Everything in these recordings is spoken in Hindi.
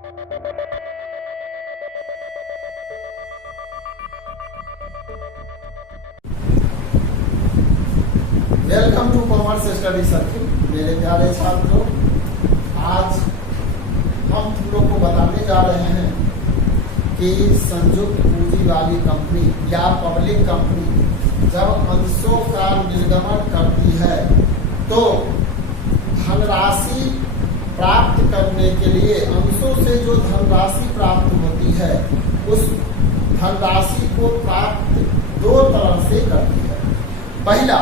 Welcome to Commerce Study Circle. मेरे प्यारे छात्रों, आज हम तुम लोग को बताने जा रहे हैं कि संयुक्त पूंजी वाली कंपनी या पब्लिक कंपनी जब अंशों का निर्गमन करती है तो धनराशि प्राप्त करने के लिए अंशों से जो धनराशि प्राप्त होती है उस धनराशि को प्राप्त दो तरह से करती है। पहला,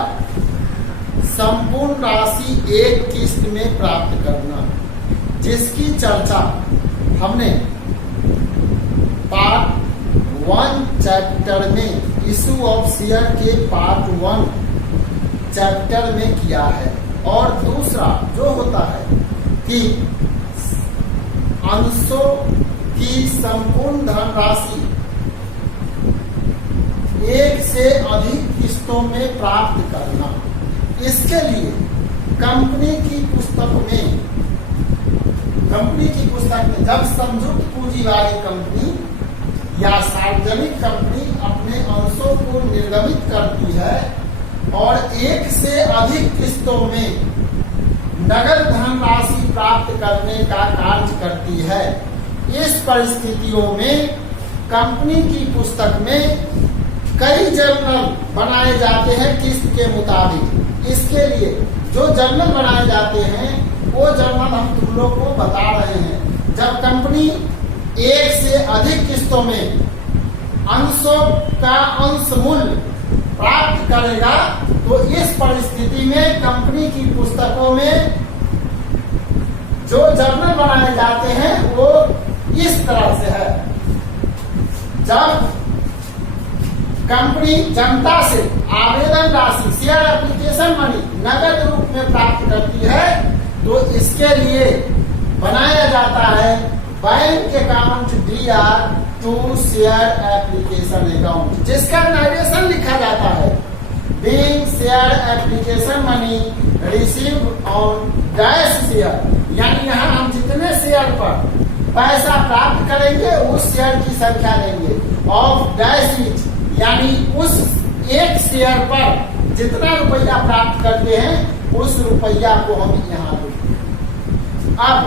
संपूर्ण राशि एक किस्त में प्राप्त करना, जिसकी चर्चा हमने पार्ट 1 चैप्टर में इशू ऑफ शेयर के पार्ट 1 चैप्टर में किया है। और दूसरा जो होता है कि अंशों की संपूर्ण धनराशि एक से अधिक किस्तों में प्राप्त करना, इसके लिए कंपनी की पुस्तक में जब संयुक्त पूंजी वाली कंपनी या सार्वजनिक कंपनी अपने अंशों को निर्गमित करती है और एक से अधिक किस्तों में नगद धनराशि प्राप्त करने का कार्य करती है, इस परिस्थितियों में कंपनी की पुस्तक में कई जर्नल बनाए जाते हैं किस्त के मुताबिक। इसके लिए जो जर्नल बनाए जाते हैं वो जर्नल हम तुम लोग को बता रहे हैं। जब कंपनी एक से अधिक किस्तों में अंशों का अंश मूल्य प्राप्त करेगा तो इस परिस्थिति में कंपनी की पुस्तकों में जो जर्नल बनाए जाते हैं वो इस तरह से है। जब कंपनी जनता से आवेदन राशि शेयर एप्लीकेशन मनी नगद रूप में प्राप्त करती है तो इसके लिए बनाया जाता है bank account DR to share application account, जिसका नरेशन लिखा जाता है being share application money received on dash share, यानी यहाँ हम जितने शेयर पर पैसा प्राप्त करेंगे उस शेयर की संख्या लेंगे ऑफ डैश इट, यानी उस एक शेयर पर जितना रुपया प्राप्त करते हैं उस रुपया को हम यहाँ देंगे। अब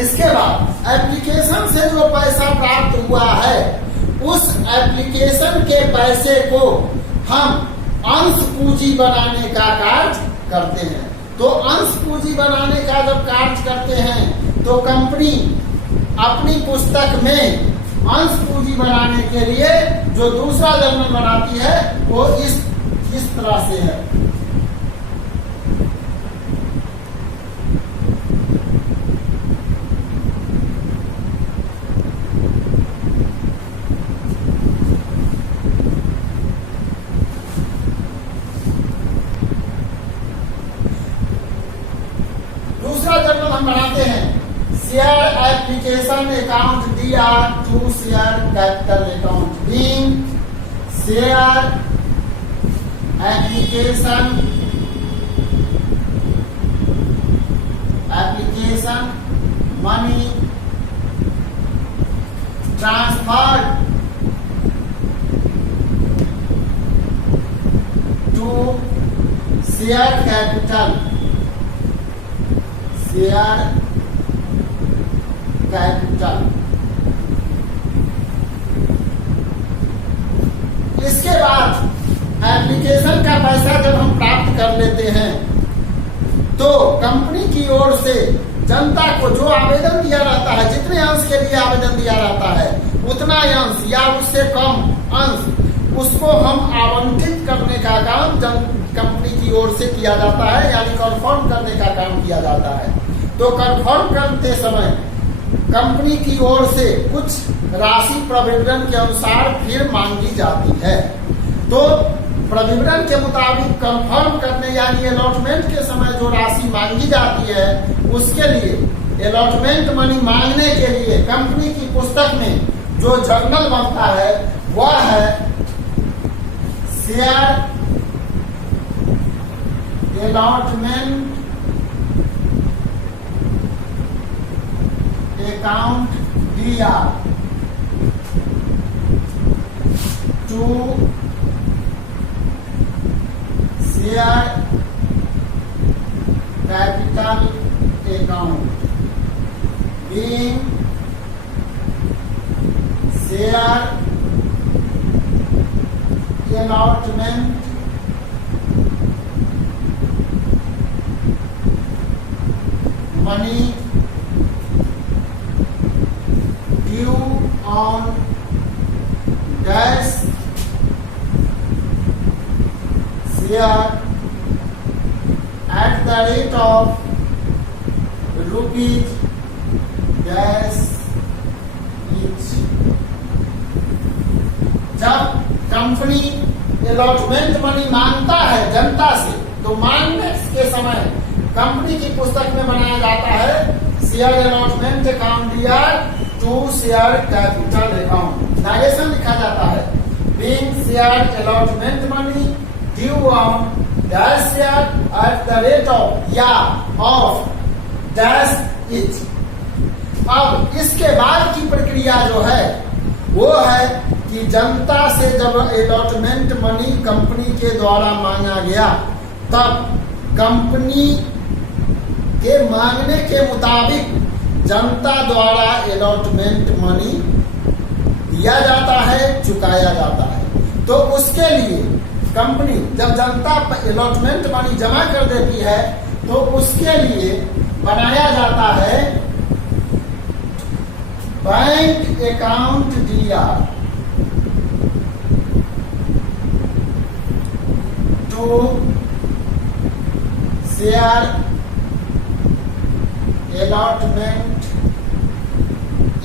इसके बाद एप्लीकेशन से जो पैसा प्राप्त हुआ है उस एप्लीकेशन के पैसे को हम अंश पूंजी बनाने का कार्य करते हैं। तो अंश पूंजी बनाने का जब कार्य करते हैं तो कंपनी अपनी पुस्तक में अंश पूंजी बनाने के लिए जो दूसरा जर्नल बनाती है वो इस तरह से है। दूसरा जर्नल हम बनाते हैं share application account DR to share capital account, being share application money transferred to share capital इसके बाद एप्लीकेशन का पैसा जब हम प्राप्त कर लेते हैं तो कंपनी की ओर से जनता को जो आवेदन दिया रहता है, जितने अंश के लिए आवेदन दिया रहता है उतना अंश या उससे कम अंश उसको हम आवंटित करने का काम कंपनी की ओर से किया जाता है, यानी कन्फर्म करने का काम किया जाता है। तो कन्फर्म करते समय कंपनी की ओर से कुछ राशि प्रविवरण के अनुसार फिर मांगी जाती है। तो प्रविवरण के मुताबिक कंफर्म करने यानी अलॉटमेंट के समय जो राशि मांगी जाती है उसके लिए अलॉटमेंट मनी मांगने के लिए कंपनी की पुस्तक में जो जर्नल बनता है वह है share allotment account DR to share capital account being share allotment money due on dash share at the rate of rupees dash each. जब कंपनी अलॉटमेंट मनी मांगता है जनता से, तो मांगने के समय कंपनी की पुस्तक में बनाया जाता है share allotment account DR to share capital account. Direction लिखा जाता है being share allotment money due on dash share at the rate of या ऑफ डैश इच। अब इसके बाद की प्रक्रिया जो है वो है कि जनता से जब अलॉटमेंट मनी कंपनी के द्वारा मांगा गया, तब कंपनी के मांगने के मुताबिक जनता द्वारा अलॉटमेंट मनी दिया जाता है, चुकाया जाता है। तो उसके लिए कंपनी जब जनता अलॉटमेंट मनी जमा कर देती है, तो उसके लिए बनाया जाता है bank account DR to share allotment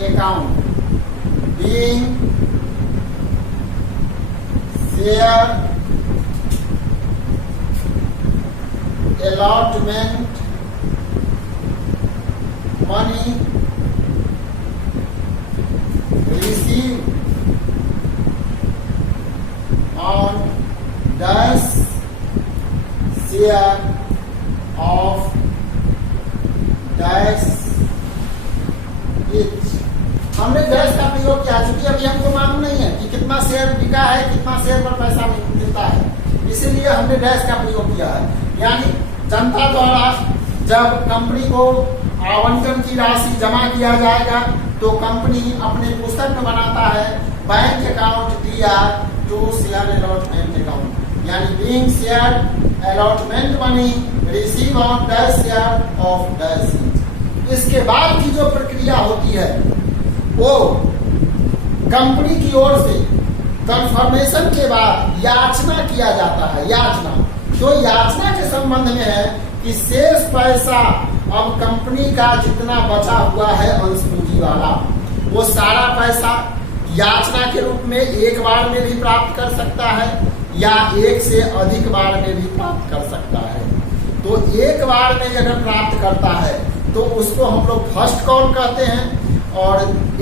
account being share allotment money received on dash share of dash etch. हमने डैश का प्रयोग किया, चूंकि अभी हमको मालूम नहीं है कि कितना शेयर बिका है, कितना शेयर पर पैसा मिलता है, इसीलिए हमने डैश का प्रयोग किया है। यानी जनता द्वारा जब कंपनी को आवंटन की राशि जमा किया जाएगा, तो कंपनी अपने पुस्तक में बनाता है bank account DR to share allotment account, यानी being share allotment money receive on dash share of dash. इसके बाद की जो प्रक्रिया होती है वो कंपनी की ओर से कंफर्मेशन के बाद याचना किया जाता है। याचना तो याचना के संबंध में है कि शेष पैसा अब कंपनी का जितना बचा हुआ है अंश पूंजी वाला, वो सारा पैसा याचना के रूप में एक बार में भी प्राप्त कर सकता है या एक से अधिक बार में भी प्राप्त कर सकता है। तो एक बार में अगर प्राप्त करता है तो उसको हम लोग फर्स्ट कॉल कहते हैं, और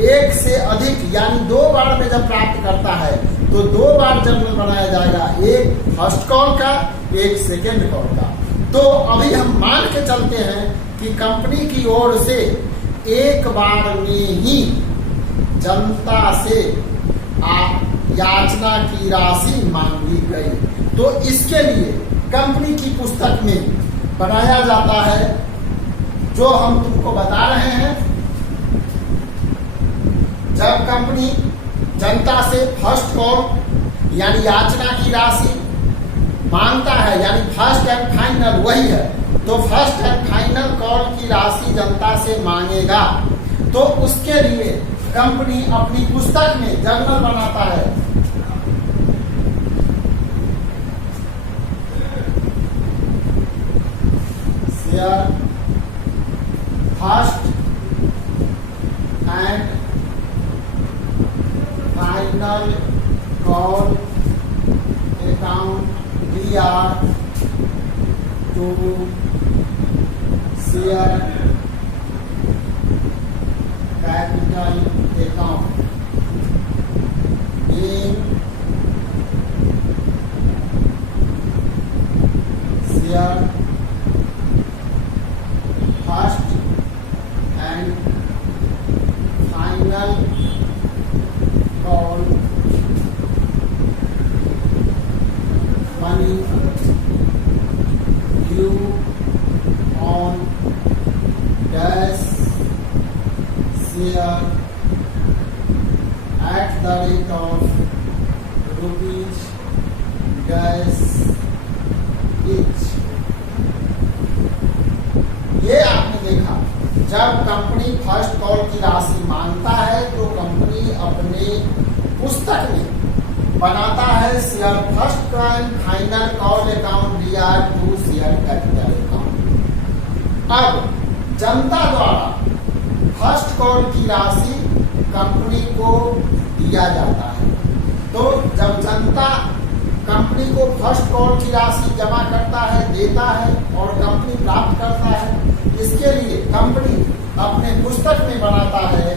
एक से अधिक यानी 2 बार में जब प्राप्त करता है तो 2 बार जर्नल बनाया जाएगा, एक फर्स्ट कॉल का, एक सेकेंड कॉल का। तो अभी हम मान के चलते हैं कि कंपनी की ओर से एक बार में ही जनता से याचना की राशि मांगी गई, तो इसके लिए कंपनी की पुस्तक में बनाया जाता है जो हम तुमको बता रहे हैं। जब कंपनी जनता से फर्स्ट कॉल यानी याचना की राशि मांगता है, यानी फर्स्ट एंड फाइनल वही है, तो फर्स्ट एंड फाइनल कॉल की राशि जनता से मांगेगा, तो उसके लिए कंपनी अपनी पुस्तक में जर्नल बनाता है share first and final call account DR to share capital account in share first and final call money due on dash share at the rate of rupees dash each. ये आपने देखा, जब कंपनी फर्स्ट कॉल की राशि मांगता है तो कंपनी अपने पुस्तक में बनाता है share first and final call account DR to share capital account. अब जनता द्वारा फर्स्ट कॉल की राशि कंपनी को दिया जाता है, तो जब जनता कंपनी को फर्स्ट कॉल की राशि जमा करता है, देता है और कंपनी प्राप्त करता है, इसके लिए कंपनी अपने पुस्तक में बनाता है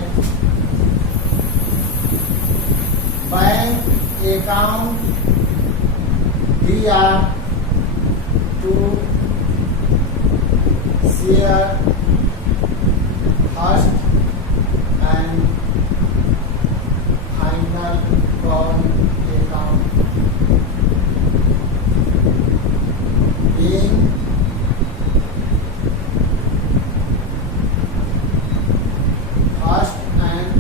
bank account DR to share first and final call account being first and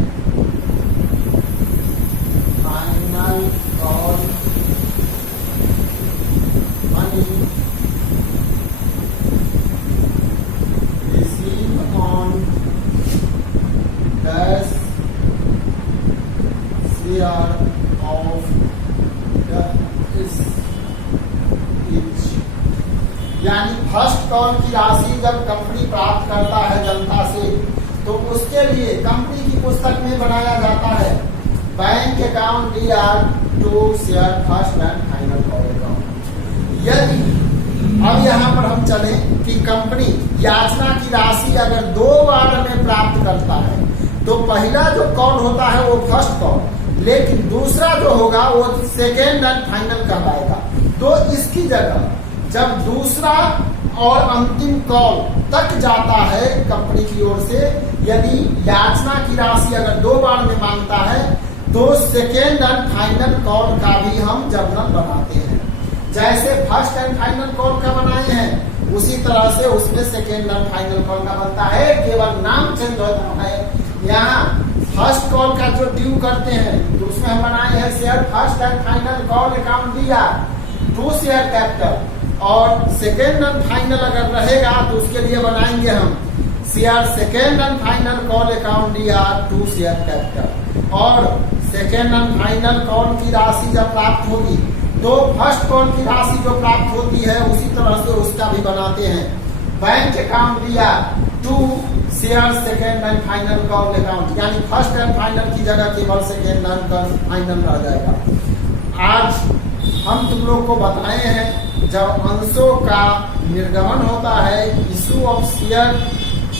final call money received on dash share of the each। यानी फर्स्ट कॉल की राशि जब कंपनी प्राप्त करता है जनता से, तो उसके लिए कंपनी की पुस्तक में बनाया जाता है bank account DR to share first and final call account. यदि अब यहाँ पर हम चले कि कंपनी याचना की राशि अगर 2 बार में प्राप्त करता है, तो पहला जो कॉल होता है वो फर्स्ट कॉल, लेकिन दूसरा जो होगा वो सेकेंड एंड फाइनल कहलाएगा। तो इसकी जगह जब दूसरा और अंतिम कॉल तक जाता है कंपनी की ओर से, यदि याचना की राशि अगर 2 बार में मांगता है, तो सेकेंड एंड फाइनल कॉल का भी हम जर्नल बनाते हैं। जैसे फर्स्ट एंड फाइनल कॉल का बनाए हैं, उसी तरह से उसमें सेकेंड एंड फाइनल कॉल का बनता है, केवल नाम चेंज होता है। यहाँ फर्स्ट कॉल का जो ड्यू करते हैं, तो उसमें हम बनाए हैं share first and final call account दिया टू शेयर कैपिटल, और सेकेंड एंड फाइनल अगर रहेगा तो उसके लिए बनाएंगे हम share second and final call account DR to share capital. और सेकेंड एंड फाइनल कॉल की राशि जब प्राप्त होगी, तो फर्स्ट कॉल की राशि जो प्राप्त होती है उसी तरह से उसका भी बनाते हैं bank account DR to share second and final call account. यानी फर्स्ट एंड फाइनल की जगह केवल सेकेंड एंड फाइनल रह जाएगा। आज हम तुम लोग को बताए हैं, जब अंशों का निर्गमन होता है इशू ऑफ शेयर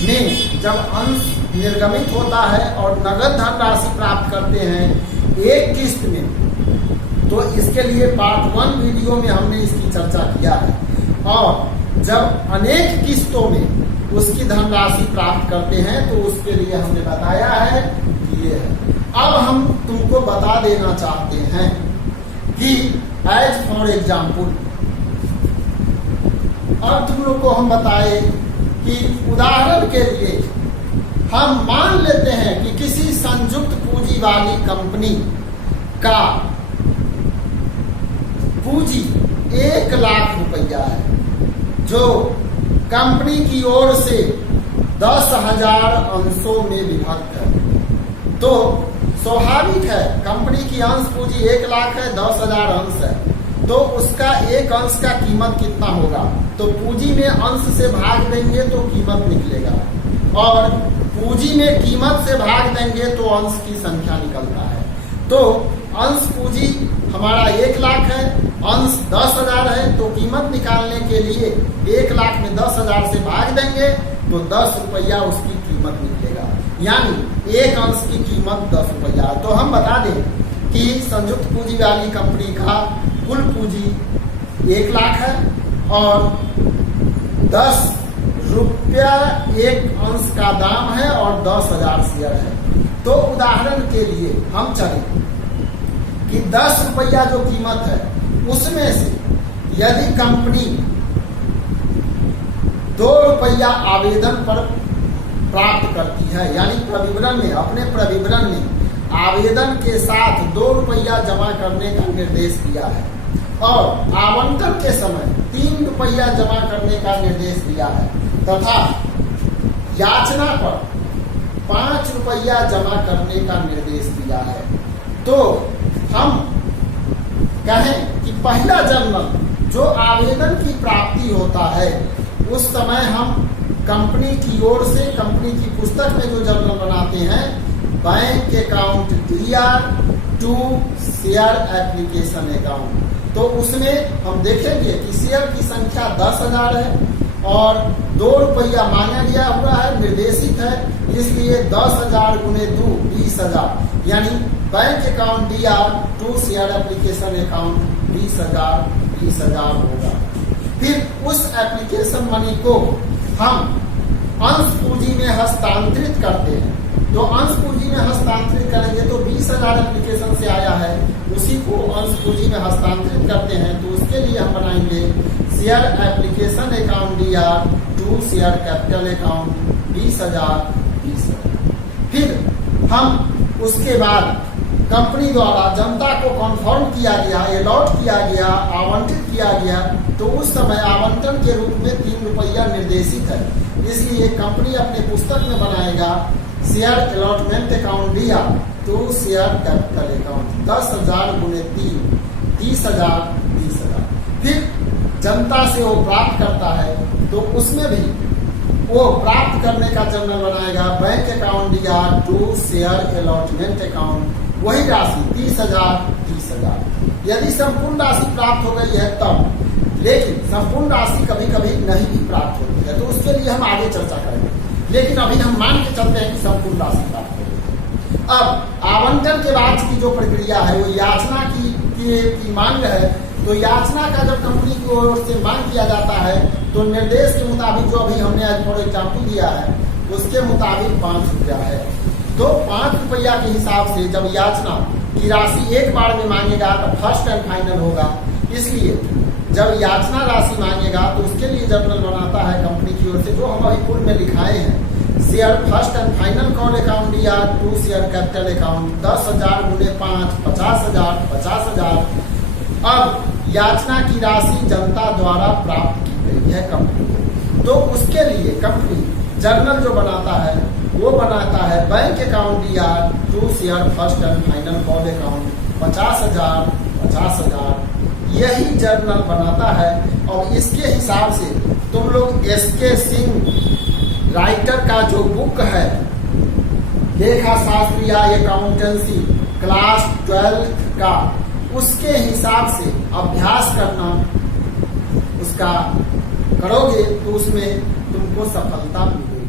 में, जब अंश निर्गमित होता है और नगद धन राशि प्राप्त करते हैं एक किस्त में, तो इसके लिए पार्ट 1 वीडियो में हमने इसकी चर्चा किया है। और जब अनेक किस्तों में उसकी धनराशि प्राप्त करते हैं, तो उसके लिए हमने बताया है कि ये है। अब हम तुमको बता देना चाहते हैं कि एज फॉर एग्जाम्पल, अब तुम लोग को हम बताए कि उदाहरण के लिए हम मान लेते हैं कि किसी संयुक्त पूंजी वाली कंपनी का पूंजी 1 लाख रुपया है, जो कंपनी की ओर से 10,000 अंशों में विभक्त है। तो स्वाभाविक है, कंपनी की अंश पूंजी 1 लाख है, 10,000 अंश है, तो उसका एक अंश का कीमत कितना होगा? तो पूंजी में अंश से भाग देंगे तो कीमत निकलेगा, और पूंजी में कीमत से भाग देंगे तो अंश की संख्या निकलता है। तो अंश पूंजी हमारा 1 लाख है, अंश 10,000 है, तो कीमत निकालने के लिए 1 लाख में 10,000 से भाग देंगे तो 10 रुपया उसकी कीमत निकलेगा, यानी एक अंश की कीमत 10 रुपया। तो हम बता दें कि संयुक्त पूंजी वाली कंपनी का कुल पूंजी 1 लाख है और 10 रुपया एक अंश का दाम है और 10,000 शेयर है। तो उदाहरण के लिए हम चले कि 10 रुपया जो कीमत है उसमें से यदि कंपनी 2 रुपया आवेदन पर प्राप्त करती है, यानी प्रविवरण में, अपने प्रविवरण में आवेदन के साथ 2 रुपया जमा करने का निर्देश दिया है और आवंटन के समय 3 रुपया जमा करने का निर्देश दिया है तथा याचना पर 5 रुपया जमा करने का निर्देश दिया है, तो हम कहें कि पहला जर्नल जो आवेदन की प्राप्ति होता है उस समय हम कंपनी की ओर से, कंपनी की पुस्तक में जो जर्नल बनाते हैं, bank account DR to share application account, तो उसमें हम देखेंगे कि शेयर की संख्या 10,000 है और 2 रुपया मांगा गया हुआ है, निर्देशित है, इसलिए 10,000 गुने 2 20,000, यानी bank account DR to share application account 20,000 होगा। फिर उस एप्लीकेशन मनी को हम अंश पूंजी में हस्तांतरित करते हैं, तो अंश पूंजी में हस्तांतरित करेंगे तो 20,000 एप्लीकेशन से आया है, उसी को अंश पूंजी में हस्तांतरित करते हैं, तो उसके लिए हम बनाएंगे share application account DR to share capital account 20,000। फिर हम उसके बाद कंपनी द्वारा जनता को कन्फर्म किया गया, अलॉट किया गया, आवंटित किया गया, तो उस समय आवंटन के रूप में 3 रुपया निर्देशित है, इसलिए कंपनी अपने पुस्तक में बनाएगा share allotment account DR to share capital account 10,000 गुने 3 30,000 20,000। फिर जनता से वो प्राप्त करता है तो उसमें भी वो प्राप्त करने का जर्नल बनाएगा bank account DR to share allotment account, वही राशि 30,000। यदि संपूर्ण राशि प्राप्त हो गई है तब, लेकिन संपूर्ण राशि कभी कभी नहीं भी प्राप्त होती है, तो उसके लिए हम आगे चर्चा करेंगे, लेकिन अभी हम मान के चलते हैं कि संपूर्ण राशि प्राप्त हो गई। अब आवंटन के बाद की जो प्रक्रिया है वो याचना की मांग है, तो याचना का जब कंपनी की ओर से मांग किया जाता है तो निर्देश के मुताबिक, जो अभी हमने आज फॉर एग्जाम्पल दिया है उसके मुताबिक 5 रुपया है, तो 5 रुपया के हिसाब से जब याचना की राशि एक बार में मांगेगा तो फर्स्ट एंड फाइनल होगा, इसलिए जब याचना राशि मांगेगा तो उसके लिए जर्नल बनाता है कंपनी की ओर से, जो हम अभी पूर्व में लिखाए हैं, share first and final call account DR to share capital account 10,000 गुने 5 50,000। अब याचना की राशि जनता द्वारा प्राप्त की गई है कंपनी को, तो उसके लिए कंपनी जर्नल जो बनाता है वो बनाता है bank account DR to share first and final call account 50,000। यही जर्नल बनाता है और इसके हिसाब से तुम लोग SK सिंह राइटर का जो बुक है लेखा शास्त्र या अकाउंटेंसी क्लास 12 का, उसके हिसाब से अभ्यास करना, उसका करोगे तो उसमें तुमको सफलता मिलेगी।